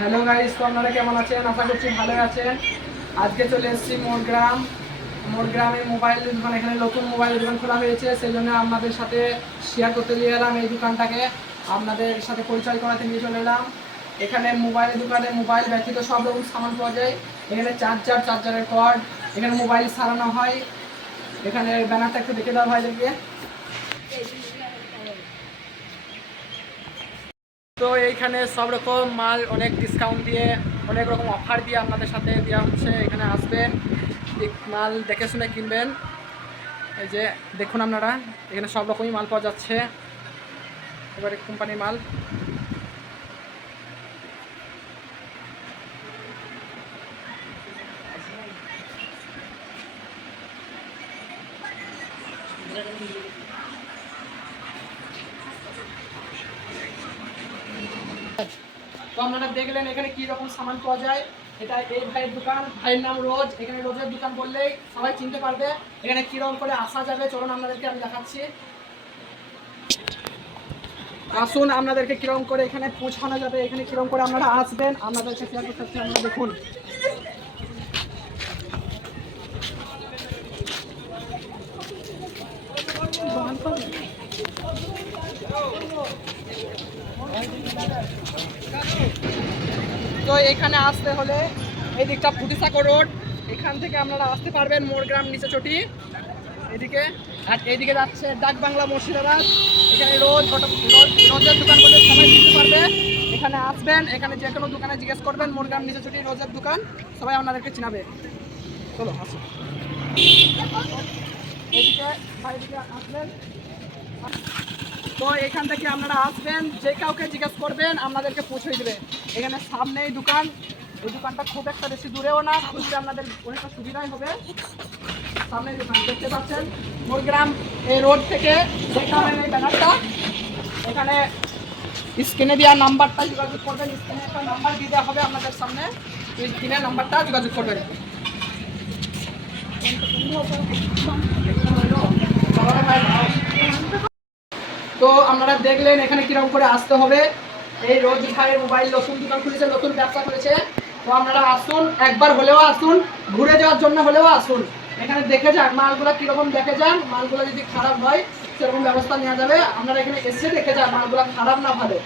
Hello guys তো আপনারা কেমন আছেন? আশা করছি ভালো আছেন। আজকে চলে এসেছি মোরগ্রাম। মোরগ্রামে মোবাইল দোকান, এখানে নতুন মোবাইল দোকান খোলা হয়েছে। সেই জন্য আপনাদের সাথে শেয়ার করতে নিয়ে এলাম এই দোকানটাকে। আপনাদের সাথে পরিচয় করাতে নিয়ে চলে এলাম। এখানে মোবাইলের দোকানে মোবাইল ব্যতীত সব রকম সামান পাওয়া যায়। এখানে চার্জার চার্জারের কর্ড এখানে মোবাইল সারানো হয়। এখানে ব্যানারটা একটু দেখে দেওয়া হয় ভাইদেরকে। তো এইখানে সব রকম মাল, অনেক ডিসকাউন্ট দিয়ে, অনেক রকম অফার দিয়ে আপনাদের সাথে দেওয়া হচ্ছে। এখানে আসবেন মাল দেখে শুনে কিনবেন। এই যে, দেখুন আপনারা, এখানে সব রকমই মাল পাওয়া যাচ্ছে। এবারে কোম্পানির মাল। তো আপনারা দেখলেন এখানে কি রকম সামান পাওয়া যায়। এটা এই ভাইয়ের দোকান, ভাইয়ের নাম রোজ। এখানে রোজের দোকান বললেই সবাই চিনতে পারবে এখানে কীরকম করে আসা যাবে। চলুন আপনাদেরকে আমি দেখাচ্ছি। আসুন, আপনাদেরকে কীরকম করে এখানে পৌঁছানো যাবে। এখানে কীরকম করে আপনারা আসবেন, আপনাদেরকে শেয়ার করতে দেখুন। তো এখানে আসতে হলে এই দিকটা রোড, এখান থেকে আপনারা আসতে পারবেন মোরগ্রাম নিচে চটি। এদিকে, আর এইদিকে যাচ্ছে ডাক বাংলা মুর্শিদাবাদ। এখানে রোজ রোজ রোজের দোকান করতে সবাই চিনতে পারবে। এখানে আসবেন, এখানে যে কোনো দোকানে জিজ্ঞেস করবেন মোরগ্রাম নিচে চটি, রোজের দোকান, সবাই আপনাদেরকে চিনাবে। চলো আসুন এদিকে বাইরেদিকে আসবেন। তো এখান থেকে আপনারা আসবেন, যে কাউকে জিজ্ঞেস করবেন, আপনাদেরকে পৌঁছে দেবে। এখানে সামনেই দোকান। এই দোকানটা খুব একটা বেশি দূরেও না, খুঁজতে আপনাদের অনেকটা সুবিধাই হবে। সামনে দোকান, দেখতে পাচ্ছেন? মোরগ্রাম এই রোড থেকে ব্যানারটা। এখানে স্ক্রিনে দেওয়া নাম্বারটা যোগাযোগ করবেন। স্ক্রিনে একটা নাম্বার দিয়ে দেওয়া হবে আপনাদের সামনে। ওই স্ক্রিনের নাম্বারটা যোগাযোগ করবেন। তো আপনারা দেখলেন এখানে কীরকম করে আসতে হবে। এই রোজ ভাইয়ের মোবাইল নতুন দোকান খুলেছে, নতুন ব্যবসা করেছে। তো আপনারা আসুন, একবার হলেও আসুন, ঘুরে যাওয়ার জন্য হলেও আসুন। এখানে দেখে যান, মালগুলো কীরকম দেখে যান, মালগুলো যদি খারাপ হয়, সেরকম ব্যবস্থা নেওয়া যাবে। আপনারা এখানে এসে দেখে যান মালগুলো খারাপ না ভালো।